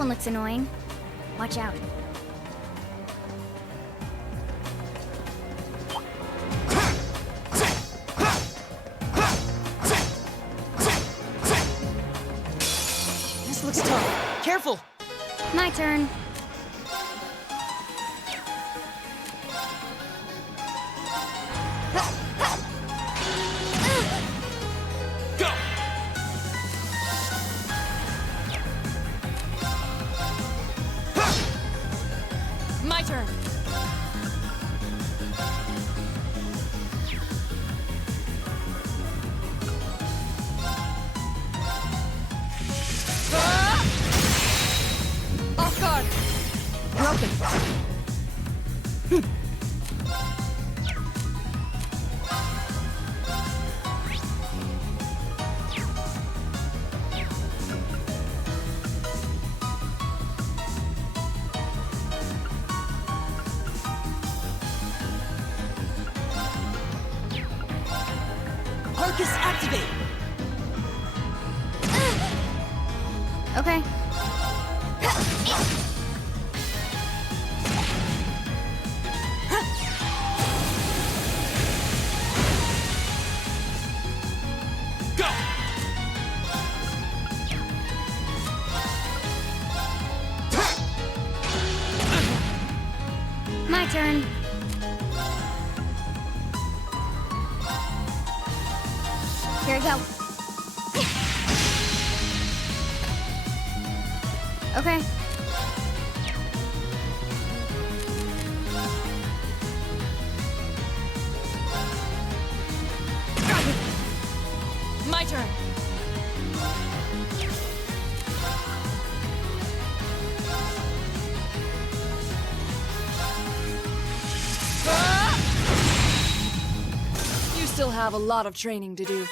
one looks annoying. Watch out. This looks tough. Careful! My turn. Go! My turn. Off guard. Broken. Arcus activate. Okay. Go! My turn. Here we go. Okay. My turn. You still have a lot of training to do.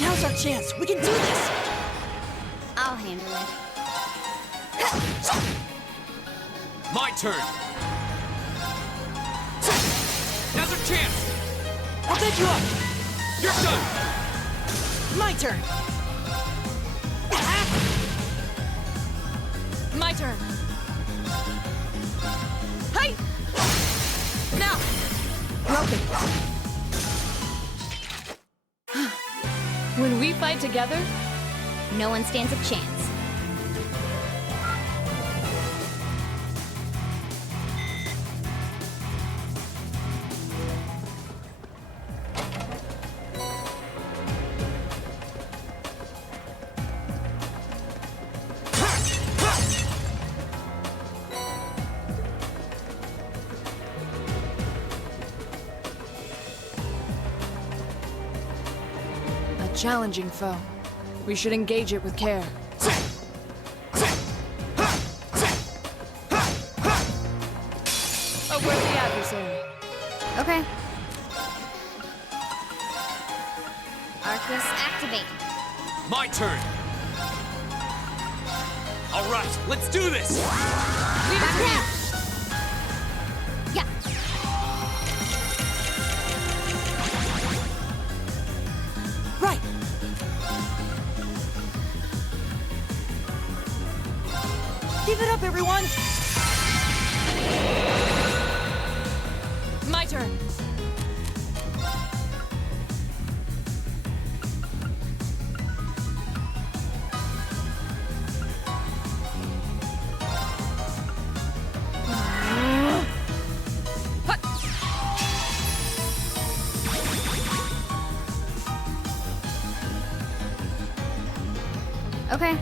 Now's our chance. We can do this. I'll handle it. My turn. chance! I'll back you up. You're done! My turn. My turn. Hi! Now! Broken. When we fight together, No one stands a chance. a challenging foe. We should engage it with care. A worthy adversary. Okay. Arcus, activate. My turn! Alright, let's do this! Leave it here! Yeah. Right. Give it up, everyone! My turn. Okay.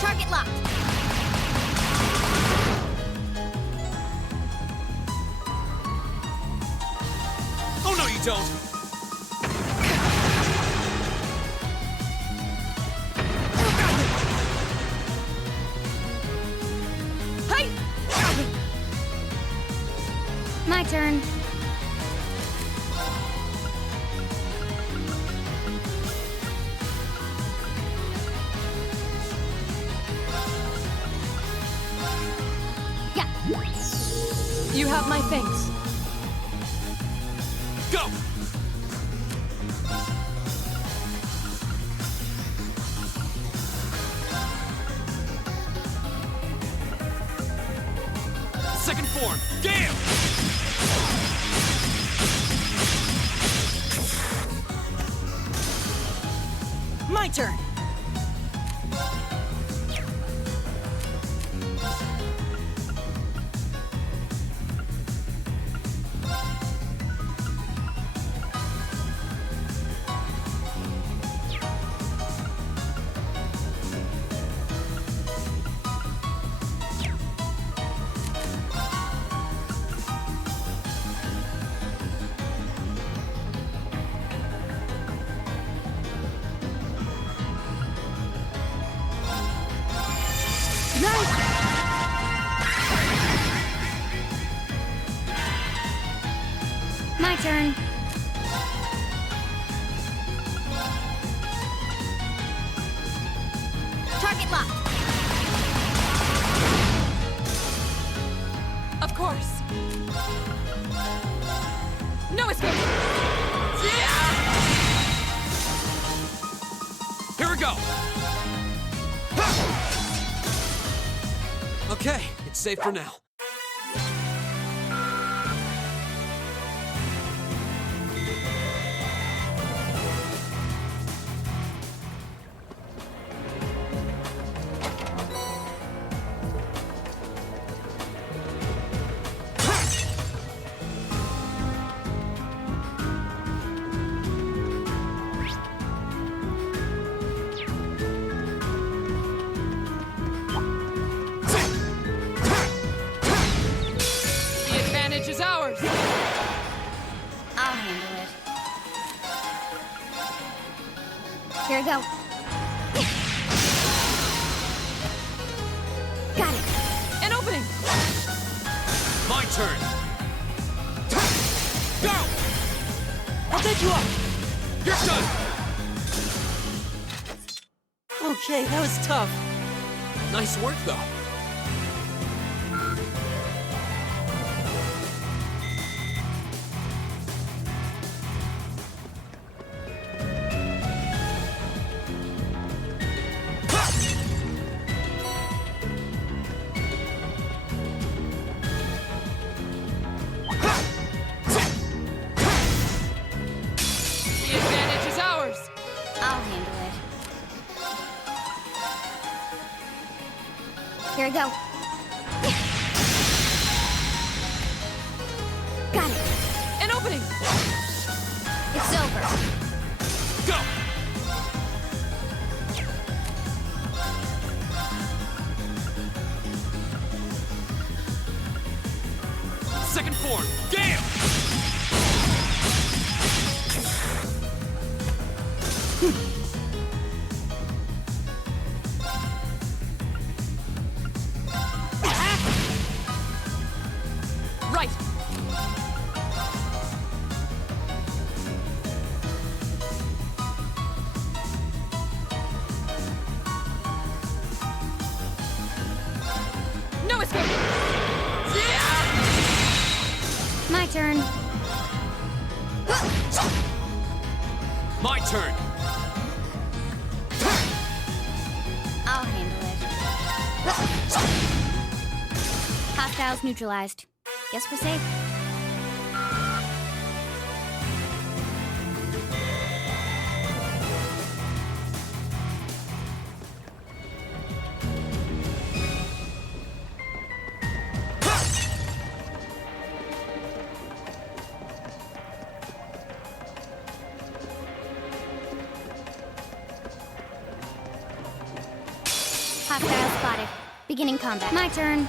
Target locked. Oh no, you don't! Hi! My turn. Yeah. You have my thanks. Go! Second form, Gale! My turn. My turn. Target locked. Of course. No escape. Here we go! Okay, it's safe for now. The advantage is ours. I'll handle it. Here we go. Got it. An opening! My turn. Go! I'll take you up. You're done. Okay, that was tough. Nice work, though. The advantage is ours! I'll handle it. Here I go. Got it. An opening! It's over. Go! Second form. Gale! Right! No escape! Yeah! My turn. My turn. I'll handle it. Hostiles neutralized. Guess we're safe. Hostile spotted. Beginning combat. My turn.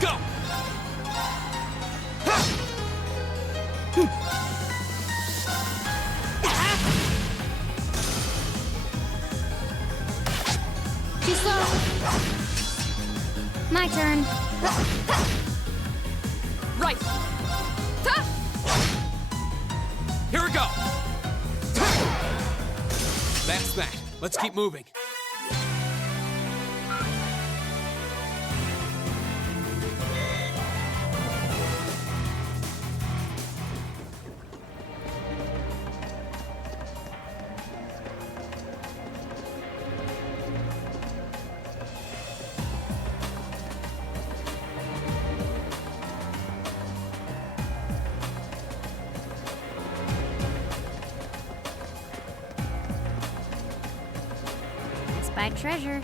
Go! Too slow. My turn. Right! Ta! Here we go! That's that. Let's keep moving. By treasure.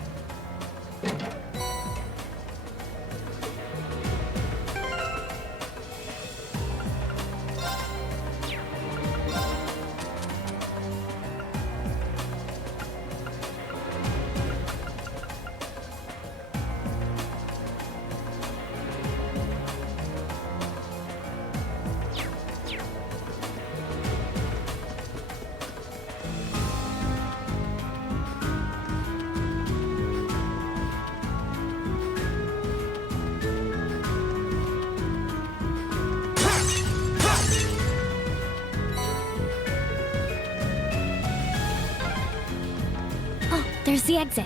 Oh, there's the exit.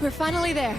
We're finally there.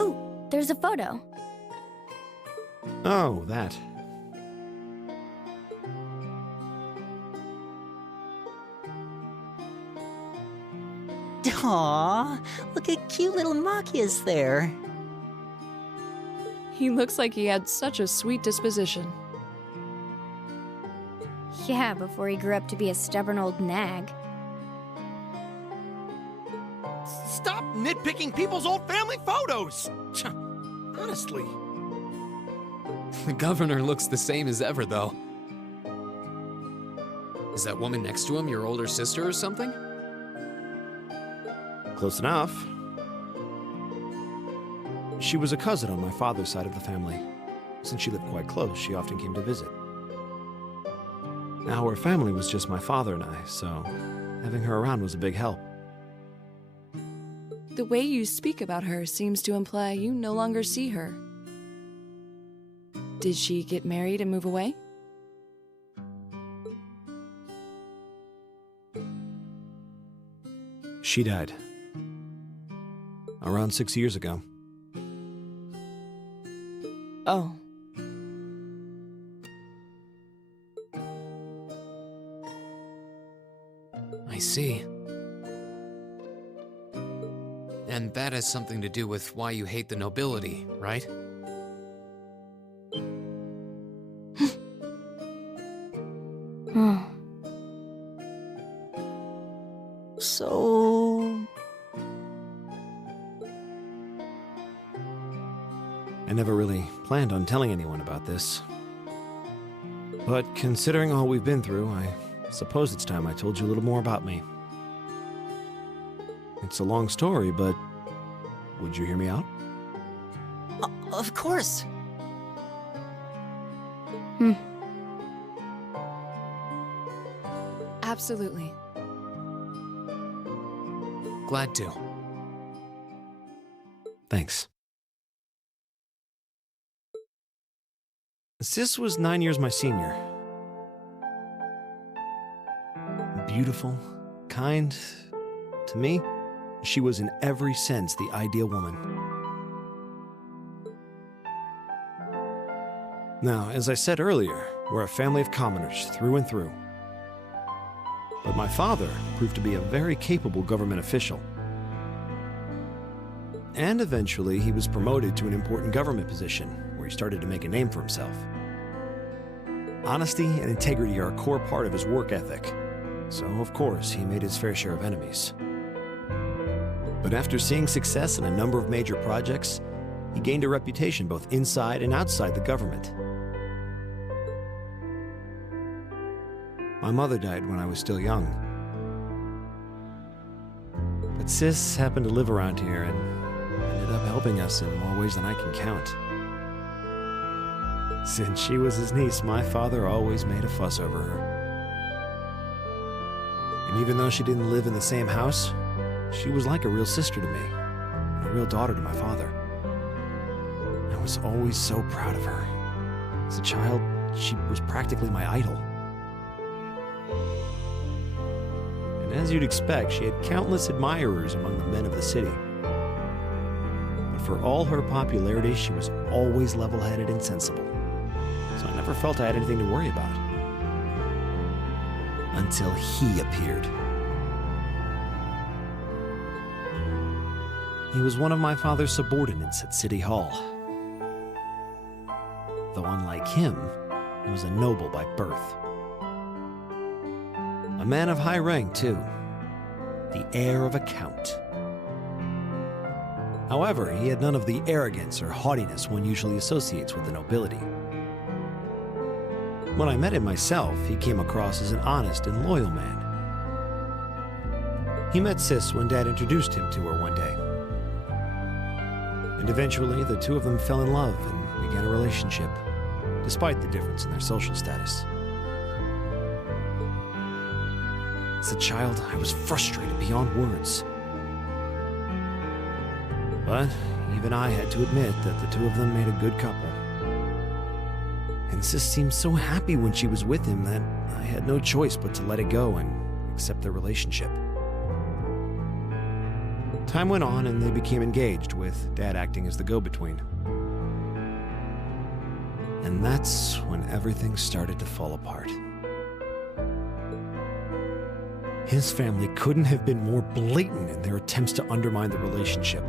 Ooh, there's a photo. Oh, that. Aw, look at cute little Machias there. He looks like he had such a sweet disposition. Yeah, before he grew up to be a stubborn old nag. Stop nitpicking people's old family photos! Honestly. The governor looks the same as ever, though. Is that woman next to him your older sister or something? Close enough. She was a cousin on my father's side of the family. Since she lived quite close, she often came to visit. Now, her family was just my father and I, so having her around was a big help. The way you speak about her seems to imply you no longer see her. Did she get married and move away? She died. Around 6 years ago. Oh. I see. And that has something to do with why you hate the nobility, right? So... I never really planned on telling anyone about this. But considering all we've been through, I suppose it's time I told you a little more about me. It's a long story, but would you hear me out? Of course. Absolutely. Glad to. Thanks. Sis was 9 years my senior. Beautiful, kind. To me, she was in every sense the ideal woman. Now, as I said earlier, we're a family of commoners through and through. But my father proved to be a very capable government official. And eventually, he was promoted to an important government position, where he started to make a name for himself. Honesty and integrity are a core part of his work ethic, so of course, he made his fair share of enemies. But after seeing success in a number of major projects, he gained a reputation both inside and outside the government. My mother died when I was still young. But Sis happened to live around here and ended up helping us in more ways than I can count. Since she was his niece, my father always made a fuss over her. And even though she didn't live in the same house, she was like a real sister to me, and a real daughter to my father. I was always so proud of her. As a child, she was practically my idol. And as you'd expect, she had countless admirers among the men of the city. But for all her popularity, she was always level-headed and sensible. So I never felt I had anything to worry about. Until he appeared. He was one of my father's subordinates at City Hall. Though unlike him, he was a noble by birth. A man of high rank, too. The heir of a count. However, he had none of the arrogance or haughtiness one usually associates with the nobility. When I met him myself, he came across as an honest and loyal man. He met Sis when Dad introduced him to her one day. And eventually, the two of them fell in love and began a relationship, despite the difference in their social status. As a child, I was frustrated beyond words. But even I had to admit that the two of them made a good couple. And Sis seemed so happy when she was with him that I had no choice but to let it go and accept their relationship. Time went on and they became engaged, with Dad acting as the go-between. And that's when everything started to fall apart. His family couldn't have been more blatant in their attempts to undermine the relationship.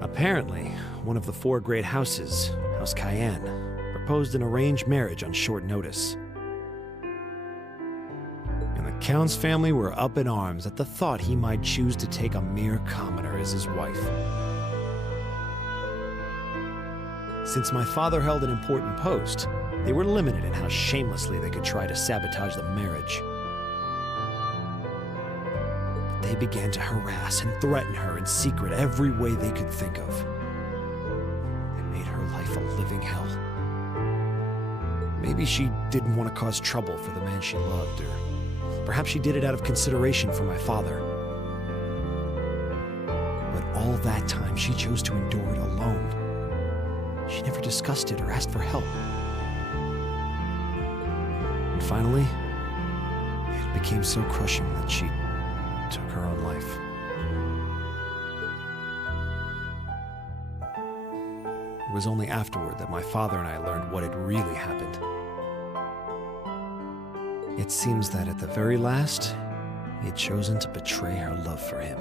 Apparently, one of the four great houses, House Cayenne, proposed an arranged marriage on short notice. And the Count's family were up in arms at the thought he might choose to take a mere commoner as his wife. Since my father held an important post, they were limited in how shamelessly they could try to sabotage the marriage. But they began to harass and threaten her in secret every way they could think of. They made her life a living hell. Maybe she didn't want to cause trouble for the man she loved, or perhaps she did it out of consideration for my father. But all that time, she chose to endure it alone. She never discussed it or asked for help. And finally, it became so crushing that she took her own life. It was only afterward that my father and I learned what had really happened. It seems that at the very last, he had chosen to betray her love for him.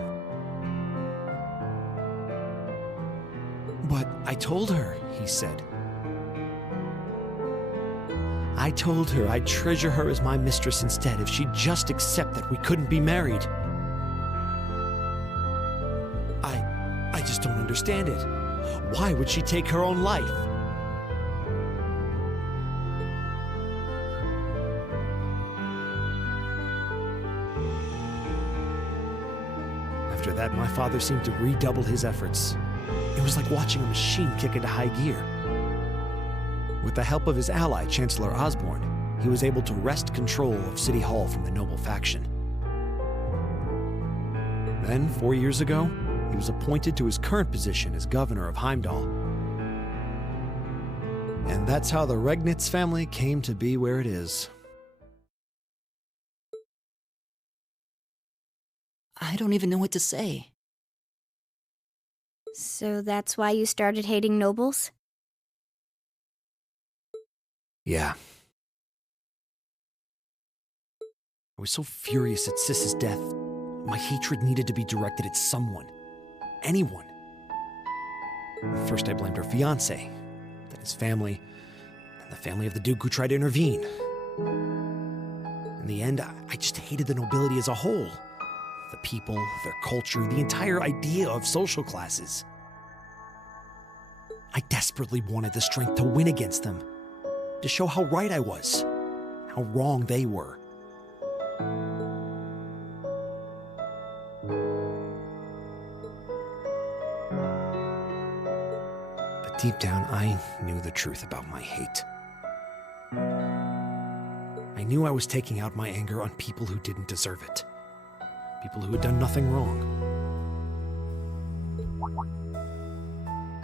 "But I told her," he said. "I told her I'd treasure her as my mistress instead if she'd just accept that we couldn't be married. I just don't understand it. Why would she take her own life?" After that, my father seemed to redouble his efforts. It was like watching a machine kick into high gear. With the help of his ally, Chancellor Osborne, he was able to wrest control of City Hall from the noble faction. Then, 4 years ago, he was appointed to his current position as governor of Heimdall. And that's how the Regnitz family came to be where it is. I don't even know what to say. So that's why you started hating nobles? Yeah. I was so furious at Sis's death. My hatred needed to be directed at someone. Anyone. First I blamed her fiancé, then his family, then the family of the Duke who tried to intervene. In the end, I just hated the nobility as a whole. The people, their culture, the entire idea of social classes. I desperately wanted the strength to win against them, to show how right I was, how wrong they were. But deep down, I knew the truth about my hate. I knew I was taking out my anger on people who didn't deserve it. People who had done nothing wrong.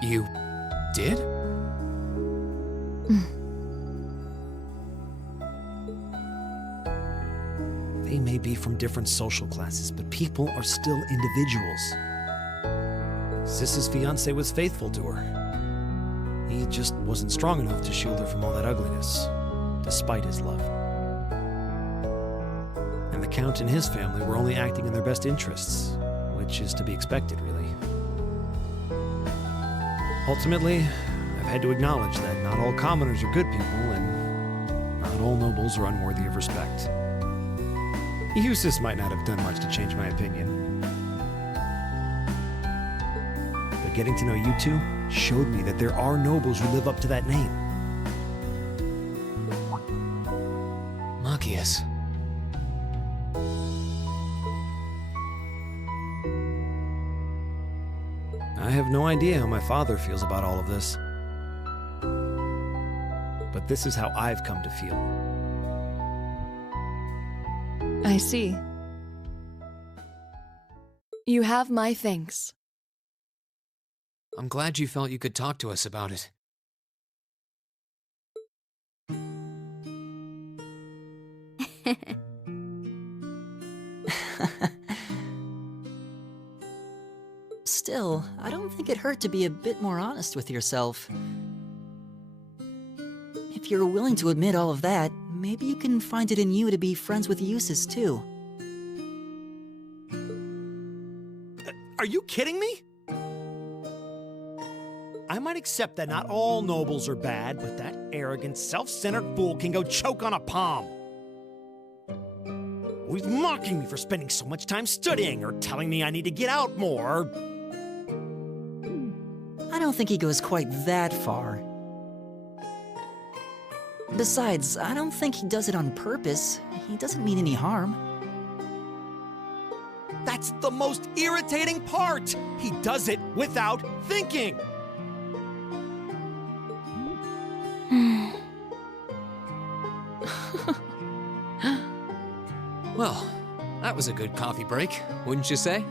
You did? They may be from different social classes, but people are still individuals. Sis's fiancé was faithful to her. He just wasn't strong enough to shield her from all that ugliness, despite his love. And the Count and his family were only acting in their best interests, which is to be expected, really. Ultimately, I've had to acknowledge that not all commoners are good people, and not all nobles are unworthy of respect. Eustace might not have done much to change my opinion. But getting to know you two showed me that there are nobles who live up to that name. Machias. have no idea how my father feels about all of this. But this is how I've come to feel. I see. You have my thanks. I'm glad you felt you could talk to us about it. Still, I don't think it hurt to be a bit more honest with yourself. If you're willing to admit all of that, maybe you can find it in you to be friends with Eustace too. Are you kidding me? I might accept that not all nobles are bad, but that arrogant, self-centered fool can go choke on a palm. He's mocking me for spending so much time studying, or telling me I need to get out more. I don't think he goes quite that far. Besides, I don't think he does it on purpose. He doesn't mean any harm. That's the most irritating part! He does it without thinking! Well, that was a good coffee break, wouldn't you say?